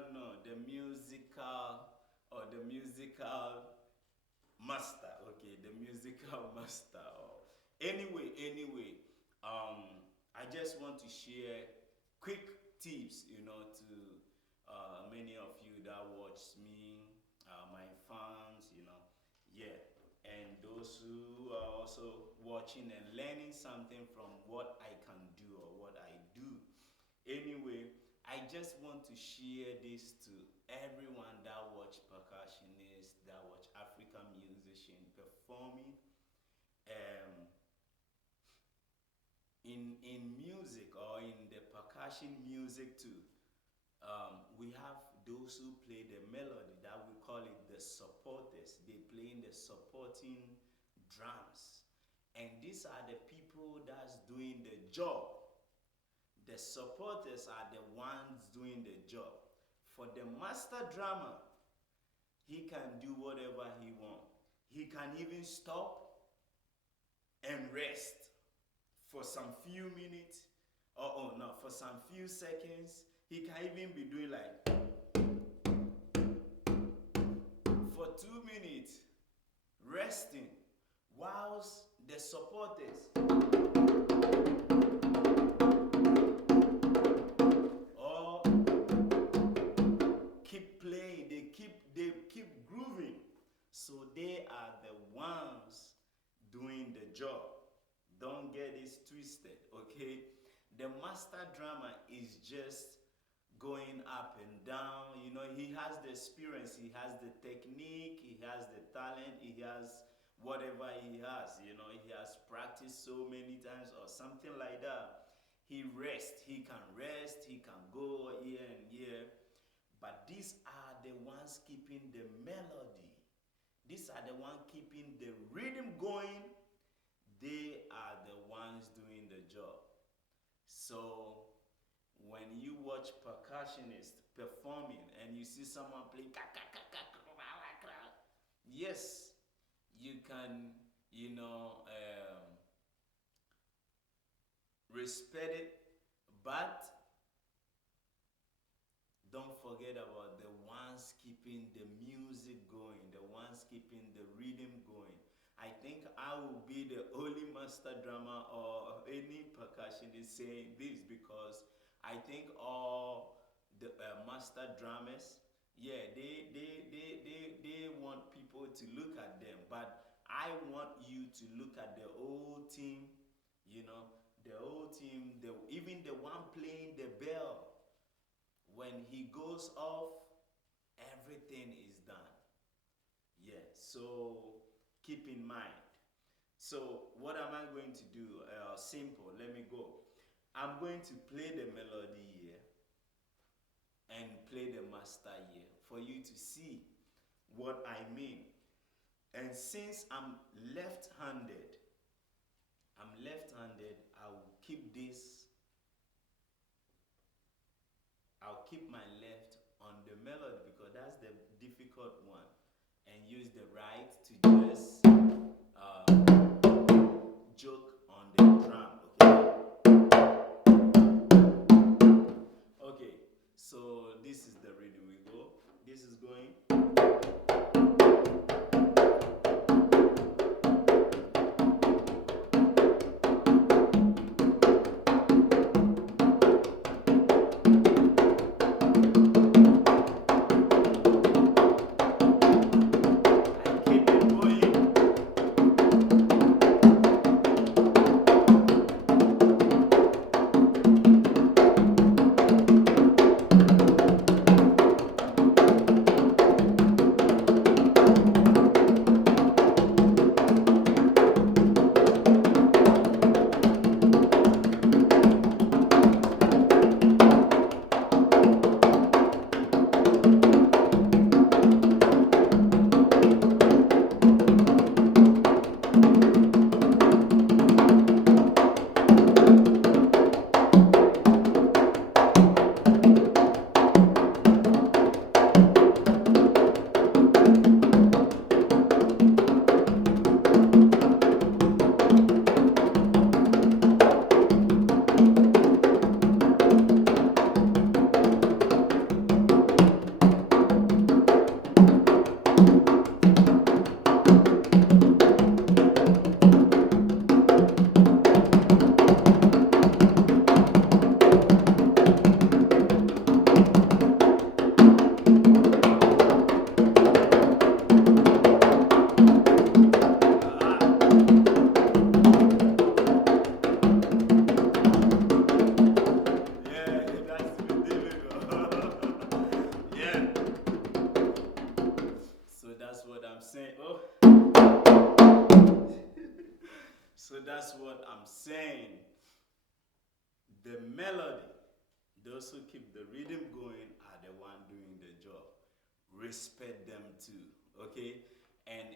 don't know, the musical master. Okay, the musical master. Anyway, I just want to share quick tips, to many of you that watch me, my fans, yeah, and those who are also watching and learning something from what I can do or what I do. Anyway, I just want to share this to everyone that watch percussionists, that watch African musician performing. Um, in music or in the percussion music too, we have those who play the melody, that we call it the supporters. They play in the supporting drums, and these are the people that's doing the job. The supporters are the ones doing the job. For the master drummer, he can do whatever he wants. He can even stop and rest for some few minutes, or no, for some few seconds. He can even be doing like for 2 minutes, resting, whilst the supporters or keep playing, they keep grooving. So they are the ones doing the job. Don't get this twisted, okay? The master drummer is just going up and down. He has the experience, he has the technique, he has the talent, he has whatever he has. He has practiced so many times or something like that. He rests, he can rest, he can go here and here. But these are the ones keeping the melody. These are the ones keeping the rhythm going. They are the ones doing the job. So when you watch percussionists performing and you see someone playing, yes, you can, respect it, but don't forget about the ones keeping the music going, the ones keeping the rhythm going. I think I will be the only master drummer or any percussionist saying this, because I think all the master drummers, yeah, they want people to look at them, but I want you to look at the whole team, the whole team, even the one playing the bell. When he goes off, everything is done. Yeah, so keep in mind. So what am I going to do? Simple, let me go. I'm going to play the melody here and play the master here for you to see what I mean. And since I'm left-handed, I will keep this. I'll keep my left on the melody because that's the difficult one, and use the right to just joke on the drum, okay? Okay, so this is the rhythm we go. This is going. that's what I'm saying. The melody, those who keep the rhythm going are the one doing the job. Respect them too, okay? And